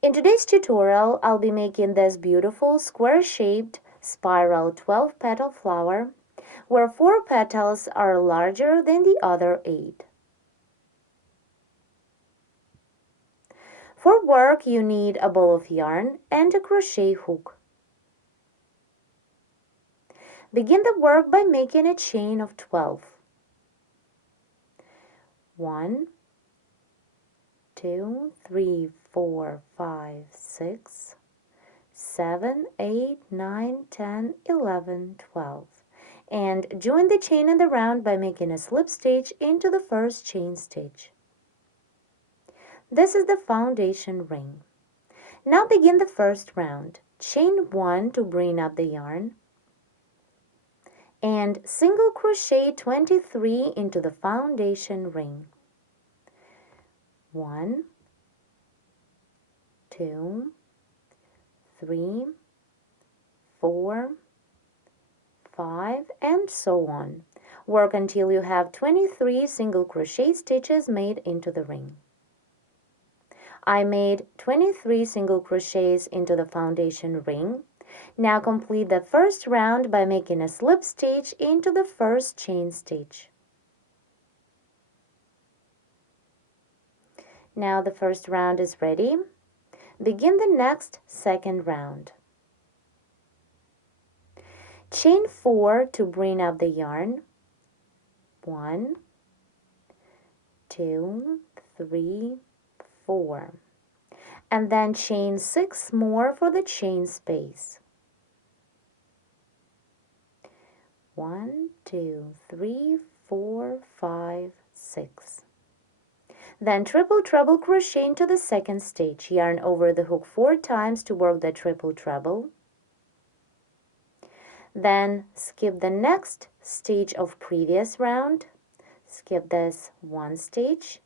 In today's tutorial, I'll be making this beautiful square-shaped spiral 12-petal flower where 4 petals are larger than the other 8. For work, you need a ball of yarn and a crochet hook. Begin the work by making a chain of 12. 1, 2, 3, 4, 5, 6, 7, 8, 9, 10, 11, 12. And join the chain in the round by making a slip stitch into the first chain stitch. This is the foundation ring. Now begin the first round. Chain 1 to bring up the yarn and single crochet 23 into the foundation ring. 1, 2, 3, 4, 5, and so on. Work until you have 23 single crochet stitches made into the ring. I made 23 single crochets into the foundation ring. Now complete the first round by making a slip stitch into the first chain stitch. Now the first round is ready. Begin the next second round. Chain 4 to bring up the yarn. 1, 2, 3, 4. And then chain 6 more for the chain space. 1, 2, 3, 4, 5, 6. Then triple treble crochet into the second stitch. Yarn over the hook 4 times to work the triple treble. Then skip the next stitch of previous round. Skip this 1 stitch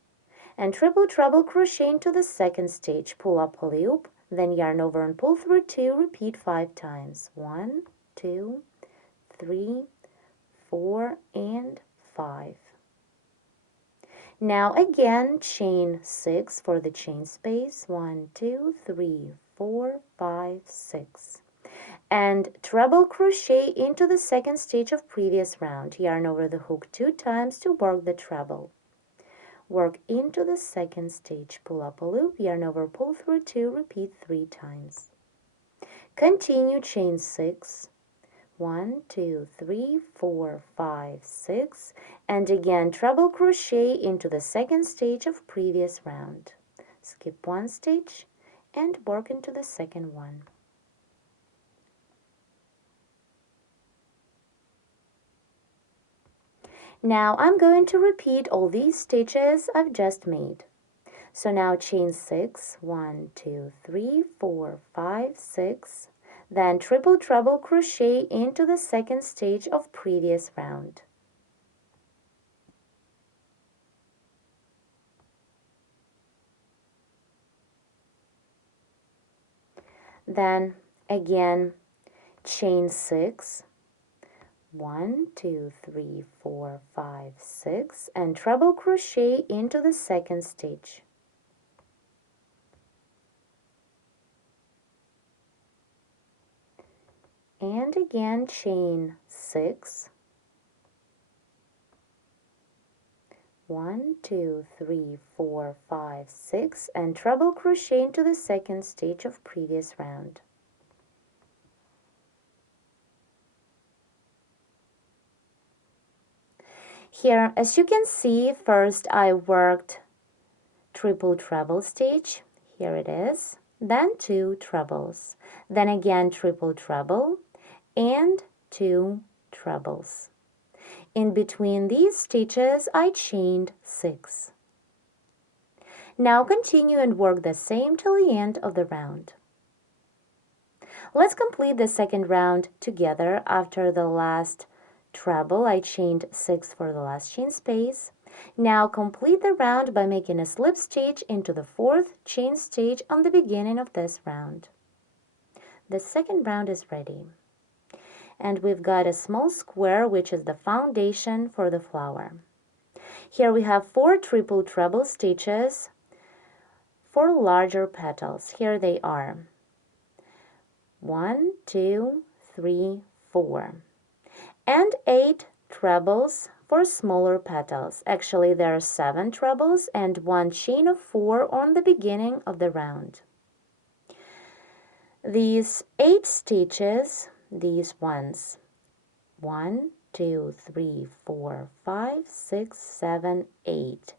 and triple treble crochet into the second stitch. Pull up holy loop, then yarn over and pull through 2. Repeat 5 times. 1, 2, 3, 4, and 5. Now again chain 6 for the chain space. 1, 2, 3, 4, 5, 6. And treble crochet into the second stitch of previous round. Yarn over the hook 2 times to work the treble. Work into the second stitch, pull up a loop, yarn over, pull through 2, repeat 3 times. Continue chain 6, 1, 2, 3, 4, 5, 6, and again treble crochet into the second stitch of previous round. Skip 1 stitch and work into the second one. Now I'm going to repeat all these stitches I've just made. So now chain 6, 1, 2, 3, 4, 5, 6, then triple treble crochet into the second stitch of previous round. Then again chain 6, 1, 2, 3, 4, 5, 6, and treble crochet into the second stitch. And again chain 6, 1, 2, 3, 4, 5, 6, and treble crochet into the second stitch of previous round. Here, as you can see, first I worked triple treble stitch. Here it is. Then 2 trebles. Then again triple treble and 2 trebles. In between these stitches, I chained 6. Now continue and work the same till the end of the round. Let's complete the second round together. After the last treble, I chained 6 for the last chain space. Now complete the round by making a slip stitch into the 4th chain stitch on the beginning of this round. The second round is ready. And we've got a small square, which is the foundation for the flower. Here we have 4 triple treble stitches, 4 larger petals. Here they are. 1, 2, 3, 4. And 8 trebles for smaller petals. Actually, there are 7 trebles and 1 chain of 4 on the beginning of the round. These 8 stitches, these ones, 1, 2, 3, 4, 5, 6, 7, 8,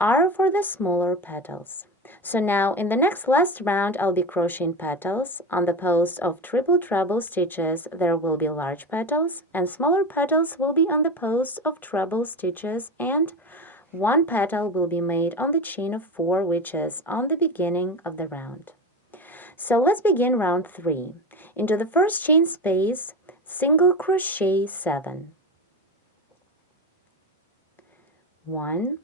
are for the smaller petals. So now in the next last round I'll be crocheting petals. On the post of triple treble stitches there will be large petals, and smaller petals will be on the post of treble stitches, and 1 petal will be made on the chain of 4, which is on the beginning of the round. So let's begin round 3. Into the first chain space, single crochet 7. 1,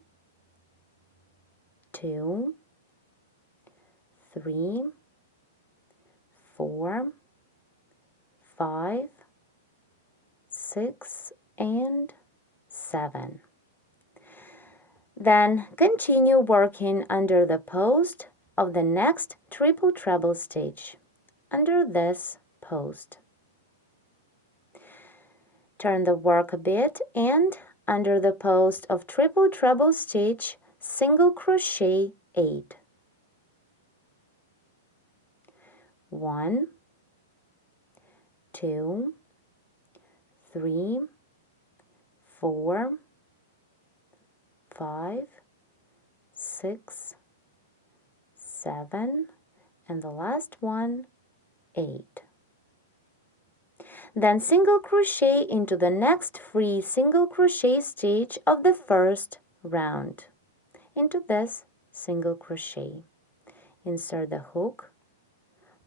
2, 3, 4, 5, 6, and 7. Then continue working under the post of the next triple treble stitch, under this post. Turn the work a bit, and under the post of triple treble stitch, single crochet 8. 1, 2, 3, 4, 5, 6, 7, and the last one, 8. Then single crochet into the next free single crochet stitch of the first round. Into this single crochet. Insert the hook,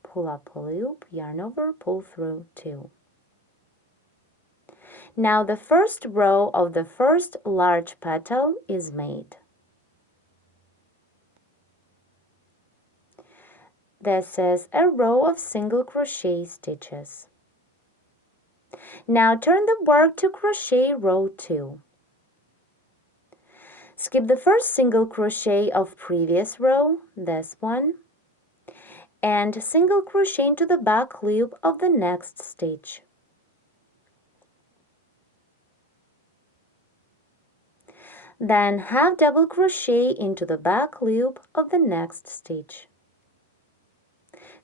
pull up a loop, yarn over, pull through 2. Now the first row of the first large petal is made. This is a row of single crochet stitches. Now turn the work to crochet row 2. Skip the first single crochet of previous row, this one, and single crochet into the back loop of the next stitch. Then half double crochet into the back loop of the next stitch.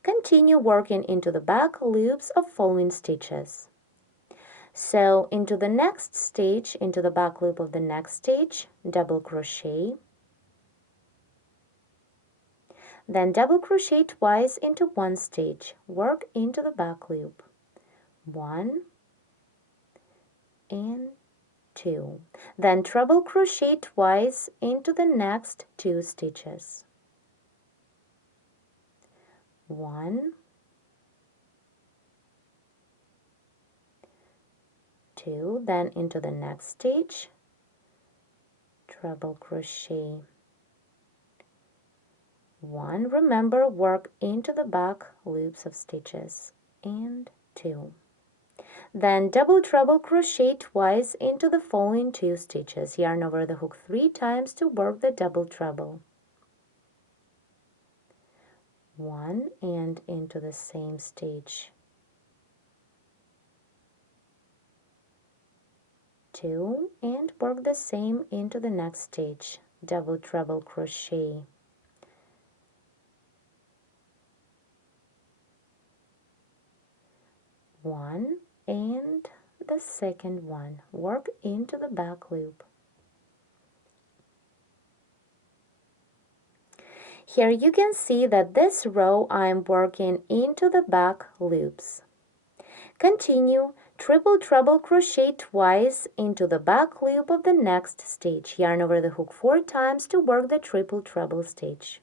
Continue working into the back loops of following stitches. So into the next stitch, into the back loop of the next stitch, double crochet, then double crochet twice into one stitch, work into the back loop, 1 and 2, then treble crochet twice into the next 2 stitches, 1, 2, then into the next stitch, treble crochet 1, remember, work into the back loops of stitches, and 2. Then double treble crochet twice into the following 2 stitches, yarn over the hook 3 times to work the double treble. 1 and into the same stitch, 2 and work the same into the next stitch, double treble crochet, 1 and the second one, work into the back loop. Here you can see that this row I'm working into the back loops. Continue triple treble crochet twice into the back loop of the next stitch, yarn over the hook 4 times to work the triple treble stitch.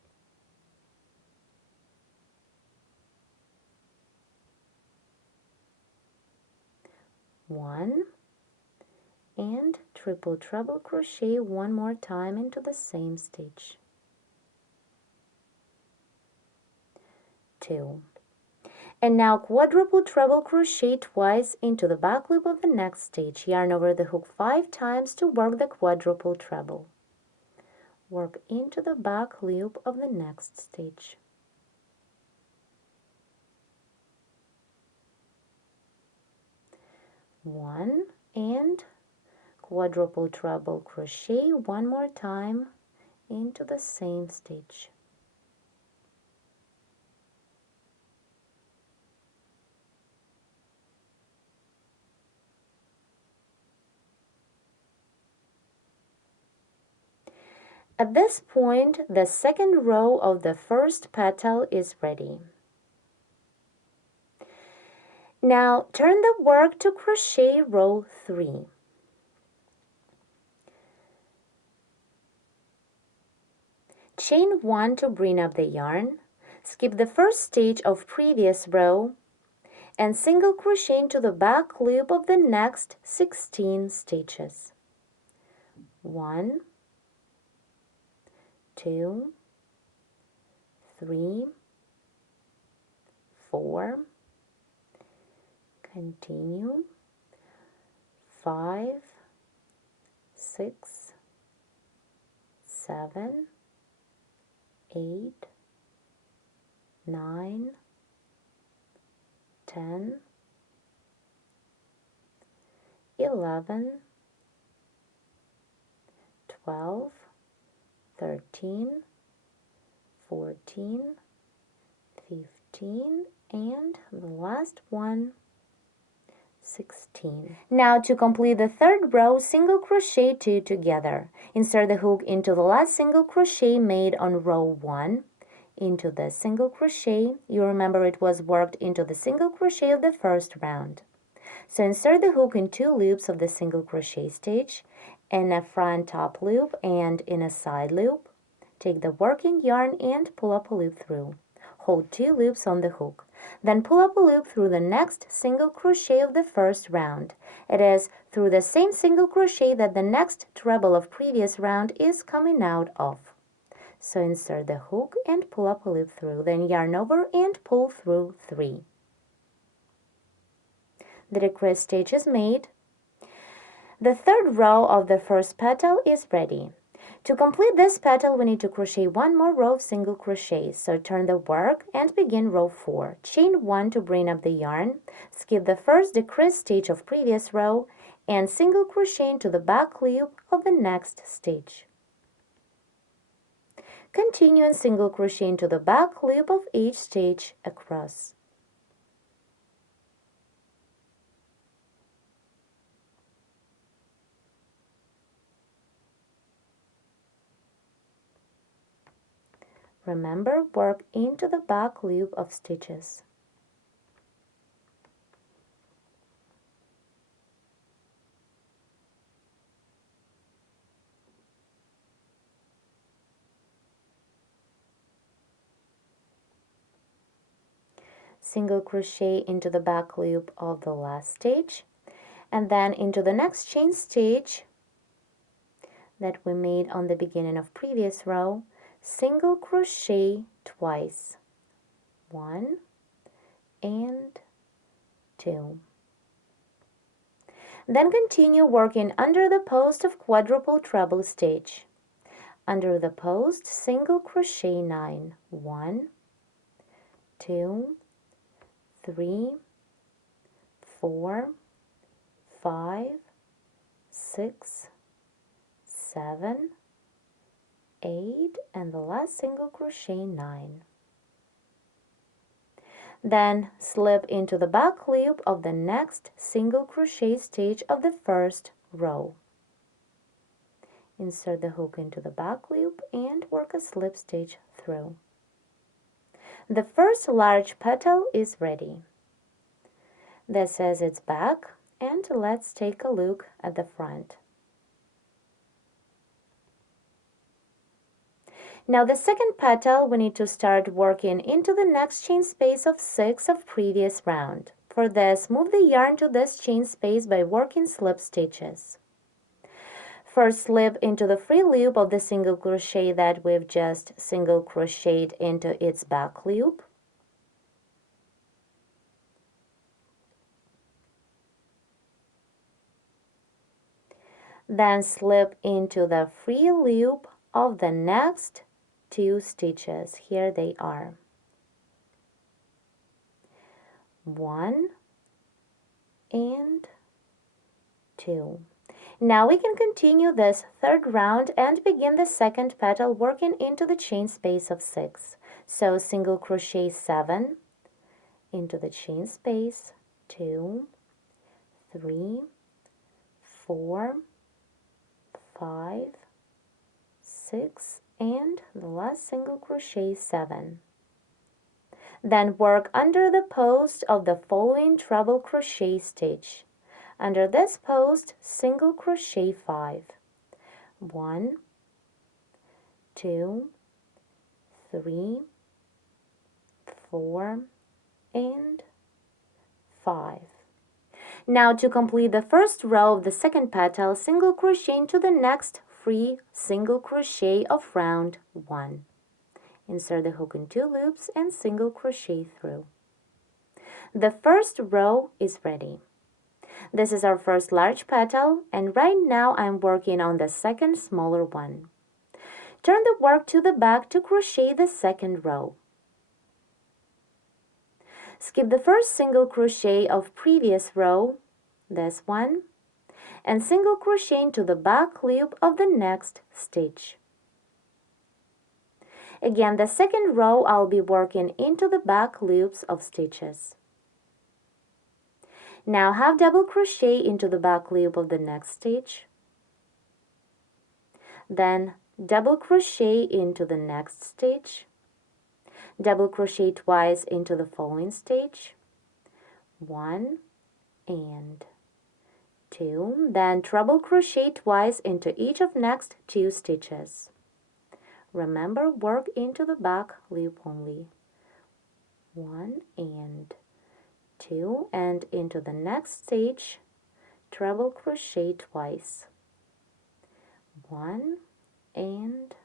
One and triple treble crochet 1 more time into the same stitch. 2. And now quadruple treble crochet twice into the back loop of the next stitch, yarn over the hook 5 times to work the quadruple treble. work into the back loop of the next stitch. One, and quadruple treble crochet one more time into the same stitch. At this point, the second row of the first petal is ready. Now turn the work to crochet row 3. Chain 1 to bring up the yarn, skip the first stitch of previous row, and single crochet into the back loop of the next 16 stitches. 1, 2, 3, 4, continue, 5, 6, 7, 8, 9, 10, 11, 12, 13, 14, 15, and the last one, 16. Now to complete the third row, single crochet 2 together. Insert the hook into the last single crochet made on row 1, into the single crochet. You remember it was worked into the single crochet of the first round. So insert the hook in 2 loops of the single crochet stitch, in a front top loop and in a side loop. Take the working yarn and pull up a loop through. Hold 2 loops on the hook. Then pull up a loop through the next single crochet of the first round. It is through the same single crochet that the next treble of previous round is coming out of. So insert the hook and pull up a loop through, then yarn over and pull through 3. The decrease stitch is made. The third row of the first petal is ready. To complete this petal, we need to crochet 1 more row of single crochets. So turn the work and begin row 4. Chain 1 to bring up the yarn, skip the first decrease stitch of previous row, and single crochet into the back loop of the next stitch. Continue and single crochet into the back loop of each stitch across. Remember, work into the back loop of stitches. Single crochet into the back loop of the last stitch, and then into the next chain stitch that we made on the beginning of previous row, single crochet twice. 1 and 2. Then continue working under the post of quadruple treble stitch. Under the post, single crochet 9. 1, 2, 3, 4, 5, 6, 7, 8, and the last single crochet 9. Then slip into the back loop of the next single crochet stitch of the first row. Insert the hook into the back loop and work a slip stitch through. The first large petal is ready. This is its back, and let's take a look at the front. Now the second petal, we need to start working into the next chain space of 6 of previous round. For this, move the yarn to this chain space by working slip stitches. First, slip into the free loop of the single crochet that we've just single crocheted into its back loop. Then slip into the free loop of the next 2 stitches. Here they are. 1 and 2. Now we can continue this third round and begin the second petal working into the chain space of 6. So single crochet 7 into the chain space, 2, 3, 4, 5, 6, and the last single crochet 7. Then work under the post of the following treble crochet stitch. Under this post, single crochet 5. 1, 2, 3, 4, and 5. Now to complete the first row of the second petal, single crochet into the next free single crochet of round 1. Insert the hook in 2 loops and single crochet through. The first row is ready. This is our first large petal, and right now I'm working on the second smaller one. Turn the work to the back to crochet the second row. Skip the first single crochet of previous row, this one, and single crochet into the back loop of the next stitch. Again, the second row I'll be working into the back loops of stitches. Now half double crochet into the back loop of the next stitch, then double crochet into the next stitch, double crochet twice into the following stitch, 1 and 2, then treble crochet twice into each of next 2 stitches. Remember, work into the back loop only. 1 and 2, and into the next stitch, treble crochet twice. 1 and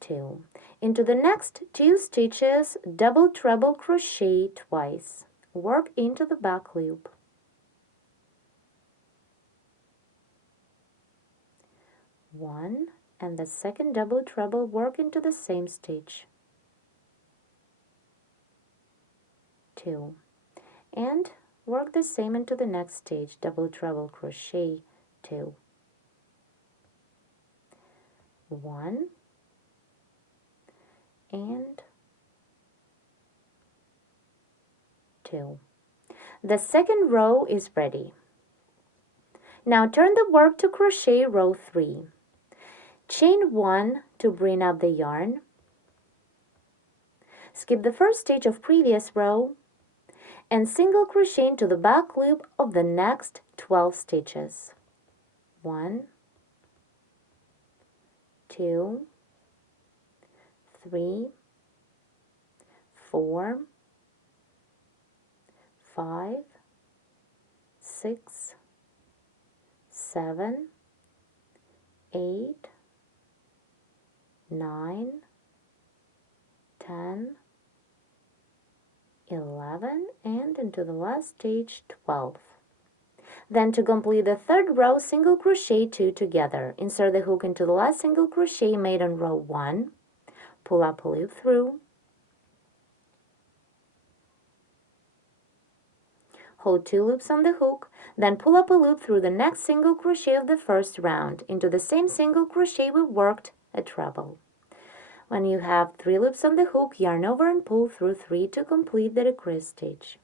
2. Into the next 2 stitches, double treble crochet twice. Work into the back loop. 1 and the second double treble, work into the same stitch. 2 and work the same into the next stitch, double treble crochet 2. 1 and 2. The second row is ready. Now turn the work to crochet row 3. Chain 1 to bring up the yarn. Skip the first stitch of previous row and single crochet into the back loop of the next 12 stitches. 1, 2, 3, 4, 5, 6, 7, 8, 9, 10, 11, and into the last stitch 12. Then to complete the third row, single crochet 2 together. Insert the hook into the last single crochet made on row 1, pull up a loop through, hold 2 loops on the hook, then pull up a loop through the next single crochet of the first round into the same single crochet we worked a treble. When you have 3 loops on the hook, yarn over and pull through 3 to complete the decrease stitch.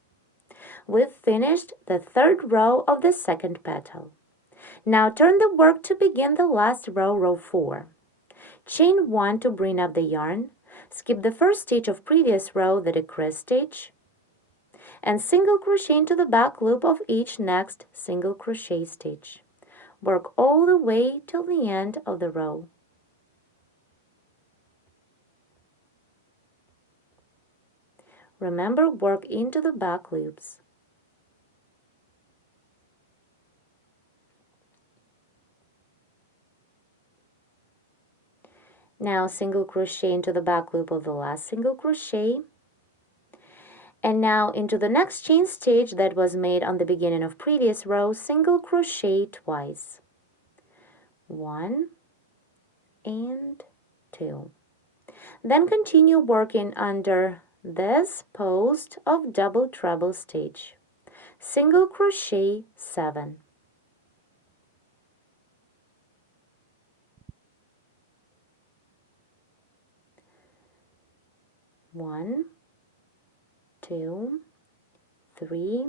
We've finished the third row of the second petal. Now turn the work to begin the last row, row 4. Chain 1 to bring up the yarn, skip the first stitch of previous row, the decrease stitch, and single crochet into the back loop of each next single crochet stitch. Work all the way till the end of the row. Remember, work into the back loops. Now single crochet into the back loop of the last single crochet, and now into the next chain stitch that was made on the beginning of previous row, single crochet twice. 1 and 2. Then continue working under this post of double treble stitch. Single crochet 7. One, 2, 3,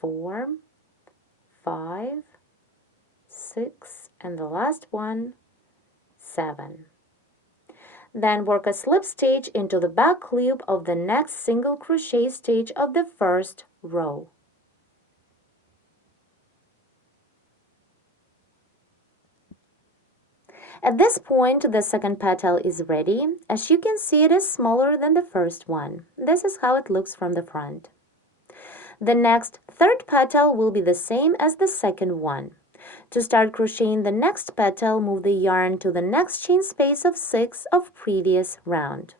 4, 5, 6, and the last one, 7. Then work a slip stitch into the back loop of the next single crochet stitch of the first row. At this point, the second petal is ready. As you can see, it is smaller than the first one. This is how it looks from the front. The next third petal will be the same as the second one. To start crocheting the next petal, move the yarn to the next chain space of 6 of previous round.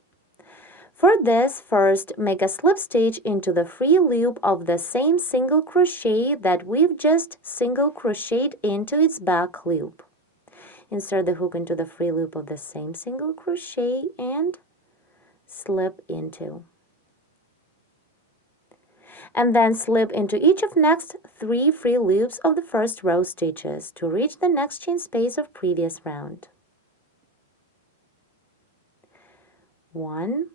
For this, first make a slip stitch into the free loop of the same single crochet that we've just single crocheted into its back loop. Insert the hook into the free loop of the same single crochet and slip into. And then slip into each of next 3 free loops of the first row stitches to reach the next chain space of previous round. 1,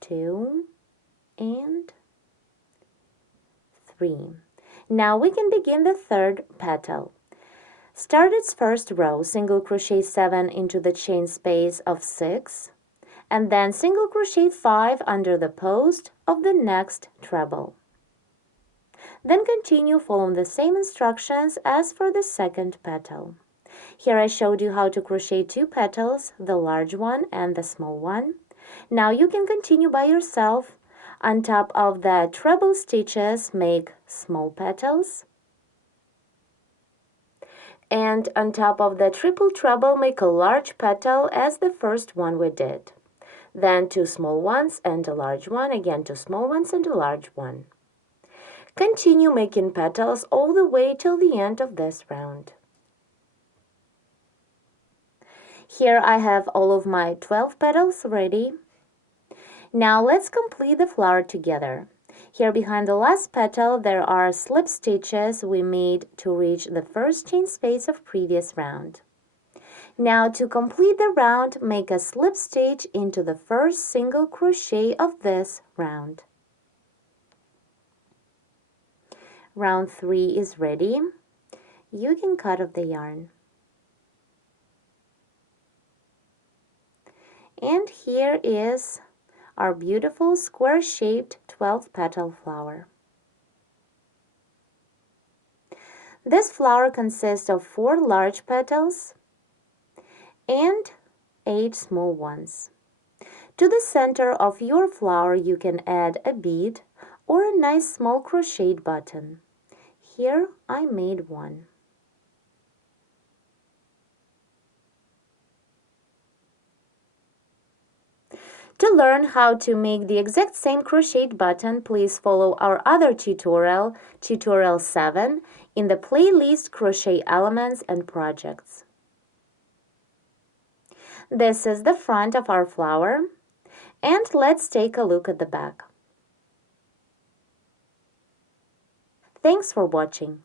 2, and 3. Now we can begin the third petal. Start its first row, single crochet 7 into the chain space of 6, and then single crochet 5 under the post of the next treble. Then continue following the same instructions as for the second petal. Here I showed you how to crochet 2 petals, the large one and the small one. Now you can continue by yourself. On top of the treble stitches, make small petals. And on top of the triple treble, make a large petal as the first one we did. Then 2 small ones and a large one, again 2 small ones and a large one. Continue making petals all the way till the end of this round. Here I have all of my 12 petals ready. Now let's complete the flower together. Here behind the last petal there are slip stitches we made to reach the first chain space of previous round. Now to complete the round, make a slip stitch into the first single crochet of this round. Round 3 is ready. You can cut off the yarn. And here is our beautiful square-shaped 12-petal flower. This flower consists of 4 large petals and 8 small ones. To the center of your flower you can add a bead or a nice small crocheted button. Here I made one. To learn how to make the exact same crocheted button, please follow our other tutorial, Tutorial 7, in the playlist Crochet Elements and Projects. This is the front of our flower, and let's take a look at the back. Thanks for watching.